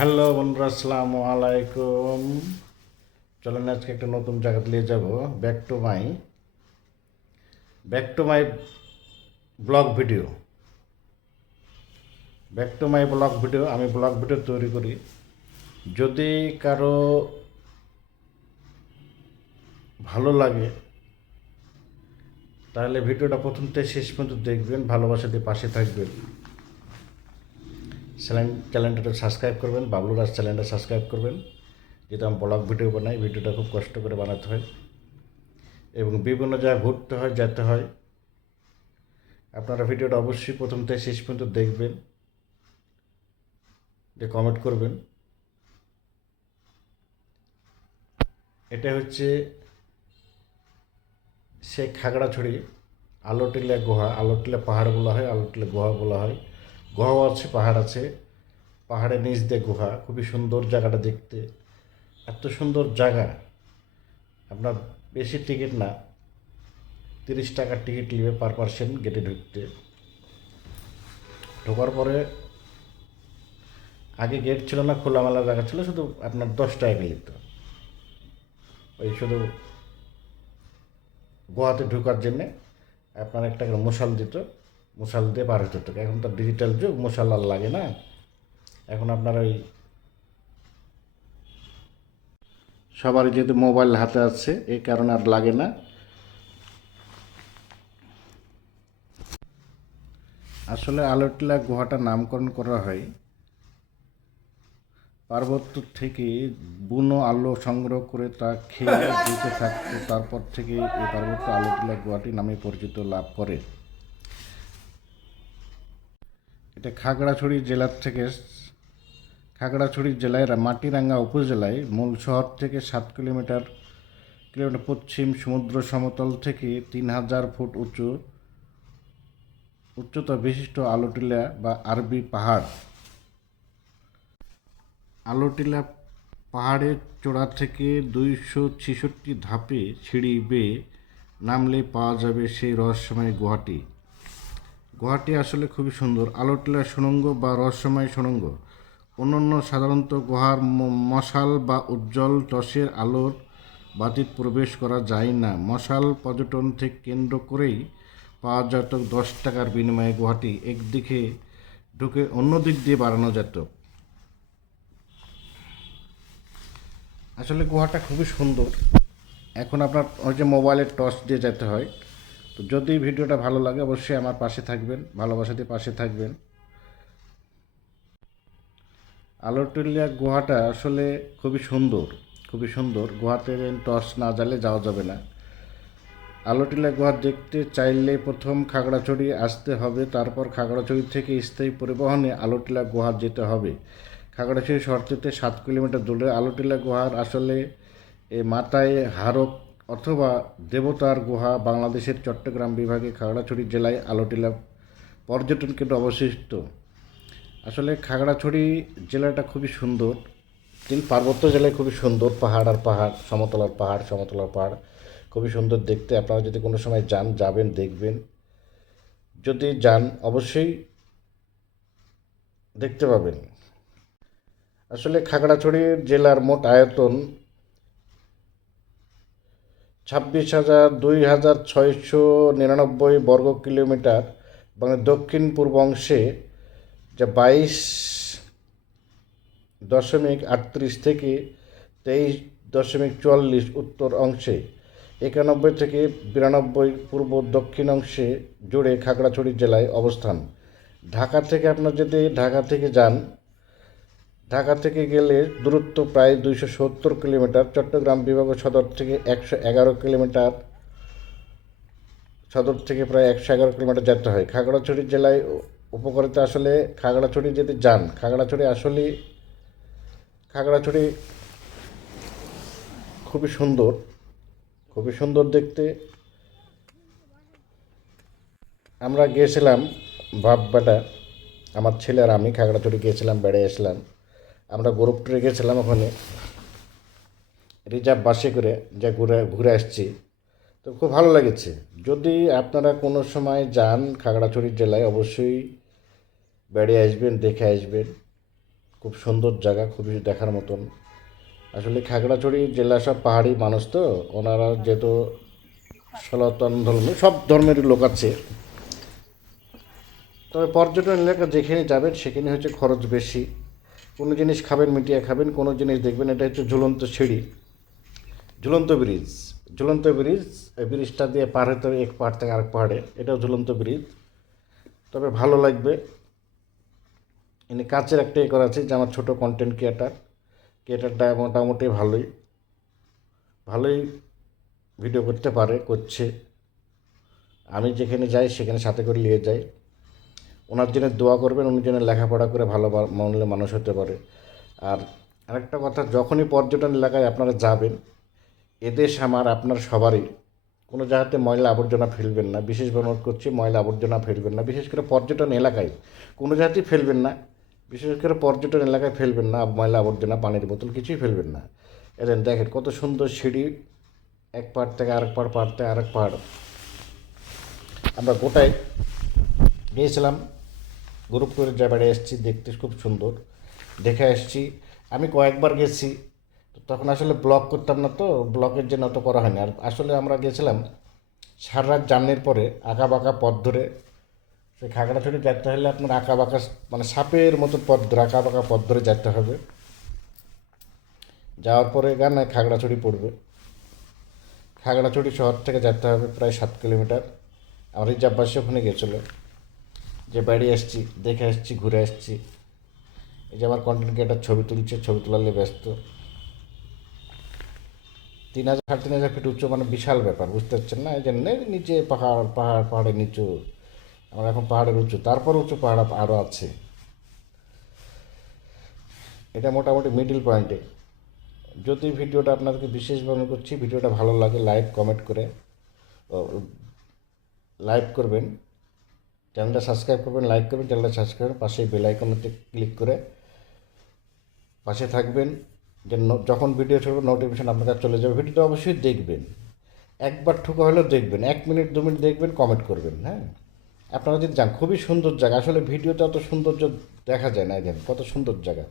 Hello বন্ধুরা, আসসালামু আলাইকুম। চলেন আজকে একটা নতুন জায়গাতে নিয়ে যাব। Back to my blog video. আমি ব্লগ ভিডিও তৈরি করি। যদি কারো ভালো লাগে তাহলে ভিডিওটা প্রথম থেকে শেষ পর্যন্ত দেখবেন, ভালোবাসা দিয়ে পাশে থাকবেন। চ্যানেলটা সাবস্ক্রাইব করবেন, বাবলু রাজ চ্যানেলটা সাবস্ক্রাইব করবেন। যেহেতু আমি ব্লগ ভিডিও বানাই, ভিডিওটা খুব কষ্ট করে বানাতে হয় এবং বিভিন্ন জায়গায় ঘুরতে হয়, যেতে হয়। আপনারা ভিডিওটা অবশ্যই প্রথম থেকে শেষ পর্যন্ত দেখবেন, যে কমেন্ট করবেন। এটা হচ্ছে সেই খাগড়াছড়ি আলোটিলা গুহা। আলোটিলা পাহাড় বলা হয়, আলোটিলা গুহা বলা হয়। গুহাও আছে, পাহাড় আছে। পাহাড়ের নিচ দিয়ে গুহা। খুবই সুন্দর জায়গাটা দেখতে। এত সুন্দর জায়গা। আপনার বেশি টিকিট না, 30 টাকার টিকিট নেবে পার পার্সন গেটে ঢুকতে। ঢোকার পরে আগে গেট ছিল না, খোলামেলা জায়গা ছিল, শুধু আপনার 10 টাকা নিত। ওই শুধু গোয়াতে ঢোকার জন্যে আপনার একটা করে মশাল দিত, মশাল দিয়ে পার হতে হতো। এখন তো ডিজিটাল যুগ, মশাল আর লাগে না। এখন আপনার ওই সবারই যেহেতু মোবাইল হাতে আছে, এই কারণে আর লাগে না। আসলে আলোটিলা গুহাটা নামকরণ করা হয় পার্বত্য থেকে বুনো আলো সংগ্রহ করে তা খেয়ে বেঁচে থাকতো। তারপর থেকে এই পার্বত্য আলোটিলা গুহাটি নামে পরিচিত লাভ করে। এটা খাগড়াছড়ি জেলায় মাটিরাঙ্গা উপজেলায় মূল শহর থেকে 7 কিলোমিটার পশ্চিম সমুদ্র সমতল থেকে 3000 ফুট উচ্চতা বিশিষ্ট আলোটিলা বা আরবি পাহাড়। আলোটিলা পাহাড়ের চূড়া থেকে 266 ধাপে সিঁড়ি বেয়ে নামলে পাওয়া যাবে সেই রহস্যময় গুহাটি। গুহাটি আসলে খুবই সুন্দর। আলোটিলা সুড়ঙ্গ বা রহস্যময় সুড়ঙ্গ। অন্যান্য সাধারণত গুহার মশাল বা উজ্জ্বল টর্চের আলোর বাতিত প্রবেশ করা যায় না। মশাল পর্যটন থেকে কেন্দ্র করেই পাওয়া যেত। 10 টাকার বিনিময়ে গুহাটি একদিকে ঢুকে অন্য দিক দিয়ে বাড়ানো যেত। আসলে গুহাটা খুবই সুন্দর। এখন আপনার ওই যে মোবাইলের টর্চ দিয়ে যেতে হয়। তো যদি ভিডিওটা ভালো লাগে অবশ্যই আমার পাশে থাকবেন, ভালোবাসা দিয়ে পাশে থাকবেন। আলোটিলা গুহাটা আসলে খুবই সুন্দর, খুবই সুন্দর। গুহাতে টর্চ না জ্বালে যাওয়া যাবে না। আলোটিলা গুহা দেখতে চাইলে প্রথম খাগড়াছড়ি আসতে হবে, তারপর খাগড়াছড়ি থেকে স্থায়ী পরিবহনে আলোটিলা গুহা যেতে হবে। খাগড়াছড়ি শহর থেকে 7 কিলোমিটার দূরে। আলোটিলা গুহার আসলে এ মাথায় হারক অথবা দেবতার গুহা বাংলাদেশের চট্টগ্রাম বিভাগে খাগড়াছড়ি জেলায় আলোটিলা পর্যটন কেন্দ্র অবস্থিত। আসলে খাগড়াছড়ি জেলাটা খুবই সুন্দর। পার্বত্য জেলায় খুবই সুন্দর। পাহাড় আর পাহাড়, সমতলার পাহাড় খুবই সুন্দর দেখতে। আপনারা যদি কোনো সময় যাবেন, দেখবেন। যদি যান অবশ্যই দেখতে পাবেন। আসলে খাগড়াছড়ি জেলার মোট আয়তন 26,2699 মানে দক্ষিণ পূর্ব অংশে যা 22.38 থেকে 23.44 উত্তর অংশে, 91 থেকে 92 পূর্ব দক্ষিণ অংশে জুড়ে খাগড়াছড়ি জেলায় অবস্থান। ঢাকা থেকে যান, ঢাকা থেকে গেলে দূরত্ব প্রায় 270 কিলোমিটার। চট্টগ্রাম বিভাগ সদর থেকে 111 কিলোমিটার, সদর থেকে প্রায় 111 কিলোমিটার যেতে হয়। খাগড়াছড়ি জেলায় উপকারিতা আসলে খাগড়াছড়ি যদি যান, খাগড়াছড়ি খুবই সুন্দর, খুবই সুন্দর দেখতে। আমরা গিয়েছিলাম বাপবেটা, আমার ছেলে আর আমি খাগড়াছড়ি গিয়েছিলাম, বেড়ে আসলাম। আমরা গ্রুপ ট্যুরে গেছিলাম, ওখানে রিজার্ভ বাসে করে যা ঘুরে ঘুরে আসছি। তো খুব ভালো লেগেছে। যদি আপনারা কোনো সময় যান খাগড়াছড়ি জেলায় অবশ্যই বেড়ে আসবেন, দেখে আসবেন। খুব সুন্দর জায়গা, খুবই দেখার মতন। আসলে খাগড়াছড়ি জেলা সব পাহাড়ি মানুষ তো, ওনারা যেহেতু সনাতন ধর্ম, সব ধর্মেরই লোক আছে। তবে পর্যটন এলাকা যেখানে যাবেন সেখানে হচ্ছে খরচ বেশি। কোনো জিনিস খাবেন মিটিয়ে খাবেন, কোনো জিনিস দেখবেন। এটা হচ্ছে ঝুলন্ত সিঁড়ি, ঝুলন্ত ব্রিজ। ঝুলন্ত ব্রিজ, এই ব্রিজটা দিয়ে পার হতে হবে এক পাহাড় থেকে আরেক পাহাড়ে। এটাও ঝুলন্ত ব্রিজ, তবে ভালো লাগবে। এনে কাছের একটা করা আছে যে আমার ছোটো কন্টেন্ট ক্রিয়েটারটা মোটামুটি ভালোই ভালোই ভিডিও করতে পারে, করছে। আমি যেখানে যাই সেখানে সাথে করে নিয়ে যাই। ওনার জন্য দোয়া করবেন, উনি যেন লেখাপড়া করে ভালো মনে মানুষ হতে পারে। আর আরেকটা কথা, যখনই পর্যটন এলাকায় আপনারা যাবেন, এদেশ আমার আপনার সবারই, কোনো জায়গাতে ময়লা আবর্জনা ফেলবেন না। বিশেষভাবে অনুরোধ করছি, ময়লা আবর্জনা ফেলবেন না, বিশেষ করে পর্যটন এলাকায় কোনো জায়গাতেই ফেলবেন না। বিশেষ করে পর্যটন এলাকায় ফেলবেন না ময়লা আবর্জনা, পানির বোতল কিছুই ফেলবেন না। এলেন দেখেন কত সুন্দর সিঁড়ি, এক পাহাড় থেকে আরেক পাহাড়, পাহাড় থেকে আরেক পাহাড়। আমরা গোটায় গিয়েছিলাম, গ্রুপ করে যা বেড়ে এসেছি, দেখতে খুব সুন্দর, দেখে এসেছি। আমি কয়েকবার গেছি, তখন আসলে ব্লগ করতাম না, তো ব্লগের জন্য অত করা হয়নি। আর আসলে আমরা গেছিলাম সারা রাত জার্নির পরে, আঁকা বাঁকা পথ ধরে। সেই খাগড়াছড়ি যেতে হলে আপনার আঁকা বাঁকা, মানে সাপের মতো পথ ধরে, আঁকা বাঁকা পথ ধরে যেতে হবে। যাওয়ার পরে গানে খাগড়াছড়ি পড়বে। খাগড়াছড়ি শহর থেকে যেতে হবে প্রায় 7 কিলোমিটার। আমার রিজার্ভবাসী ওখানে গেছিলো, যে বাড়ি এসেছি, দেখে এসেছি, ঘুরে এসেছি। এই যে আমার কন্টেন্ট ক্রিয়েটার ছবি তুলছে, ছবি তোলালে ব্যস্ত। 3,000 3,500 ফিট উচ্চ, মানে বিশাল ব্যাপার, বুঝতে পারছেন না? এই যে নিচে পাহাড়, পাহাড়, পাহাড়ের নিচু। আমরা এখন পাহাড়ের উঁচু, তারপর উঁচু পাহাড় আরও আছে। এটা মোটামুটি মিডিল পয়েন্টে। যদি ভিডিওটা আপনাদেরকে বিশেষ মনে করছি, ভিডিওটা ভালো লাগে লাইক কমেন্ট করে লাইক করবেন, চ্যানেলটা সাবস্ক্রাইব করবেন, লাইক করবেন, চ্যানেলটা সাবস্ক্রাইব করবেন, পাশে বেল আইকনতে ক্লিক করে পাশে থাকবেন, যে যখন ভিডিও ছাড়বো নোটিফিকেশন আপনার কাছে চলে যাবে। ভিডিওটা অবশ্যই দেখবেন, একবার ঠুকো হলেও দেখবেন, 1 মিনিট 2 মিনিট দেখবেন, কমেন্ট করবেন। হ্যাঁ, আপনারা যদি যান, খুবই সুন্দর জায়গা। আসলে ভিডিওতে অত সৌন্দর্য দেখা যায় না। দেখেন কত সুন্দর জায়গা।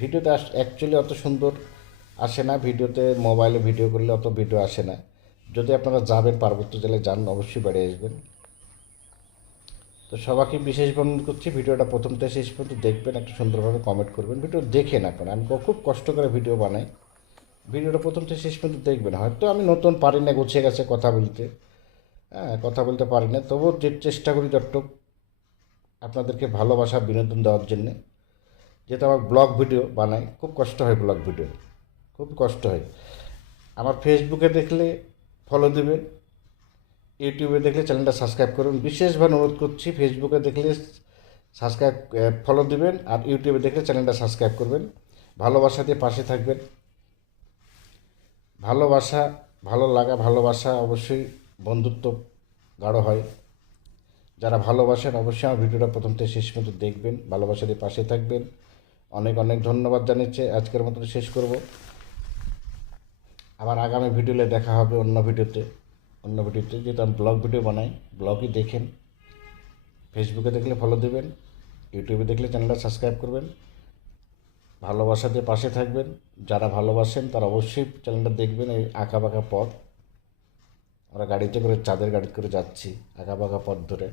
ভিডিওতে অ্যাকচুয়ালি অত সুন্দর আসে না। ভিডিওতে মোবাইলে ভিডিও করলে অত ভিডিও আসে না। যদি আপনারা যাবেন, পার্বত্য জেলায় যান, অবশ্যই বেড়ে আসবেন। তো সবাইকে বিশেষ অনুরোধ করছি, ভিডিওটা প্রথম থেকে শেষ পর্যন্ত দেখবেন, একটু সুন্দরভাবে কমেন্ট করবেন। ভিডিও দেখেন আপনারা, আমি খুব কষ্ট করে ভিডিও বানাই। ভিডিওটা প্রথম থেকে শেষ পর্যন্ত দেখবেন। হয়তো আমি নতুন পারি না, গুছিয়ে গেছে কথা বলতে, হ্যাঁ কথা বলতে পারি না, তবুও যে চেষ্টা করি যতটুক আপনাদেরকে ভালোবাসা বিনোদন দেওয়ার জন্যে। যেহেতু আমার ব্লগ ভিডিও বানাই, খুব কষ্ট হয়, ব্লগ ভিডিও খুব কষ্ট হয়। আমার ফেসবুকে দেখলে ফলো দেবেন, ইউটিউবে দেখলে চ্যানেলটা সাবস্ক্রাইব করুন। বিশেষভাবে অনুরোধ করছি, ফেসবুকে দেখলে সাবস্ক্রাইব ফলো দিবেন, আর ইউটিউবে দেখলে চ্যানেলটা সাবস্ক্রাইব করবেন। ভালোবাসা দিয়ে পাশে থাকবেন। ভালোবাসা, ভালো লাগা, ভালোবাসা অবশ্যই বন্ধুত্ব গাঢ় হয়। যারা ভালোবাসেন অবশ্যই আমার ভিডিওটা প্রথম থেকে শেষ পর্যন্ত দেখবেন, ভালোবাসা দিয়ে পাশে থাকবেন। অনেক অনেক ধন্যবাদ জানিয়েছে। আজকের মতন শেষ করব। আবার আগামী ভিডিওতে দেখা হবে অন্য ভিডিওতে যেহেতু আমি ব্লগ ভিডিও বানাই, ব্লগই দেখেন। ফেসবুকে দেখলে ফলো দেবেন, ইউটিউবে দেখলে চ্যানেলটা সাবস্ক্রাইব করবেন। ভালোবাসা দিয়ে পাশে থাকবেন। যারা ভালোবাসেন তারা অবশ্যই চ্যানেলটা দেখবেন। এই আঁকা বাঁকা পথ, আমরা গাড়িতে করে, চাঁদের গাড়িতে করে যাচ্ছি আঁকা বাঁকা পথ ধরে।